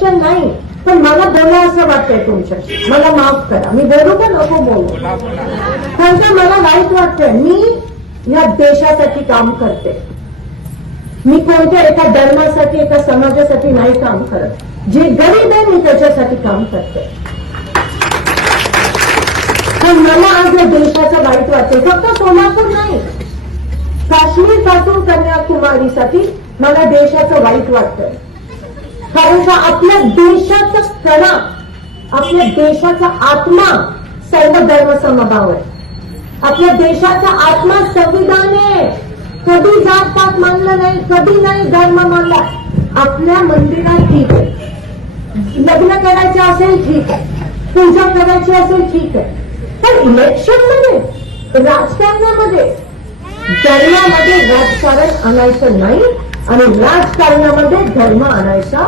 Election नाही, पण मला बोला असं वाटतंय तुमच्याशी. मला माफ करा, मी बोलू का नको बोलू? म्हणजे मला वाईट वाटतंय. मी या देशासाठी काम करते. मी कोणत्या एका धर्मासाठी एका समाजासाठी नाही काम करत. जे गरीब आहे मी त्याच्यासाठी काम करते. पण मला आज या देशाचं वाईट वाटते. फक्त सोलापूर नाही, काश्मीर पासून कन्याकुमारीसाठी मला देशाचं वाईट वाटतंय. कारण का आपल्या देशाचा कणा, आपल्या देशाचा आत्मा सर्व धर्म समभाव आहे. आपल्या देशाचा आत्मा संविधान आहे. कधी जात पात मानलं नाही, कधी नाही धर्म मानला. आपल्या मंदिरात ठीक आहे, लग्न करायचं असेल ठीक आहे, पूजा करायची असेल ठीक आहे, पण इलेक्शनमध्ये, राजकारणामध्ये, धर्मामध्ये राजकारण आणायचं नाही आणि राजकारणामध्ये धर्म आणायचा